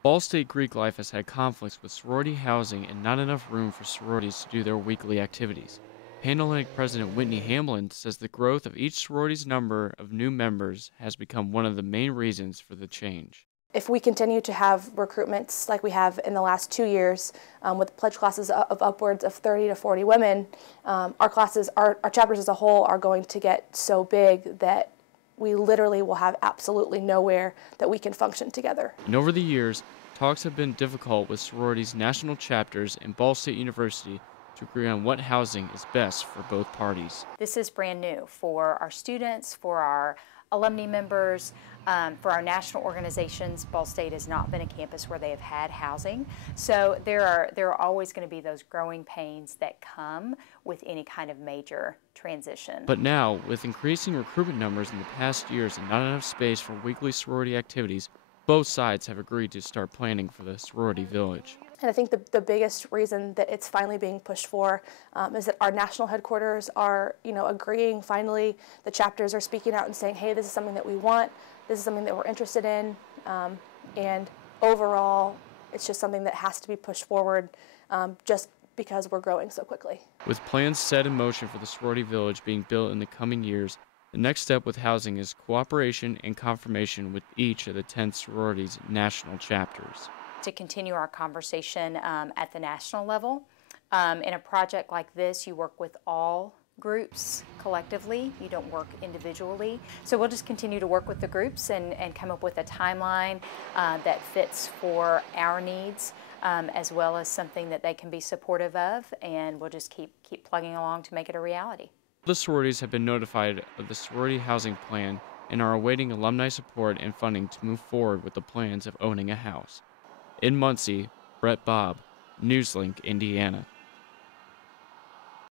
Ball State Greek life has had conflicts with sorority housing and not enough room for sororities to do their weekly activities. Panhellenic President Whitney Hamlin says the growth of each sorority's number of new members has become one of the main reasons for the change. If we continue to have recruitments like we have in the last 2 years, with pledge classes of upwards of 30 to 40 women, our chapters as a whole are going to get so big that we literally will have absolutely nowhere that we can function together. And over the years, talks have been difficult with sororities' national chapters and Ball State University to agree on what housing is best for both parties. This is brand new for our students, for our alumni members, for our national organizations. Ball State has not been a campus where they have had housing. So there are always going to be those growing pains that come with any kind of major transition. But now, with increasing recruitment numbers in the past years and not enough space for weekly sorority activities, both sides have agreed to start planning for the sorority village. And I think the biggest reason that it's finally being pushed for is that our national headquarters are, agreeing finally. The chapters are speaking out and saying, hey, this is something that we want, this is something that we're interested in, and overall, it's just something that has to be pushed forward just because we're growing so quickly. With plans set in motion for the sorority village being built in the coming years, the next step with housing is cooperation and confirmation with each of the 10 sororities' national chapters. To continue our conversation at the national level. In a project like this, you work with all groups collectively. You don't work individually. So we'll just continue to work with the groups and come up with a timeline that fits for our needs, as well as something that they can be supportive of, and we'll just keep plugging along to make it a reality. The sororities have been notified of the sorority housing plan and are awaiting alumni support and funding to move forward with the plans of owning a house. In Muncie, Brett Bobb, NewsLink, Indiana.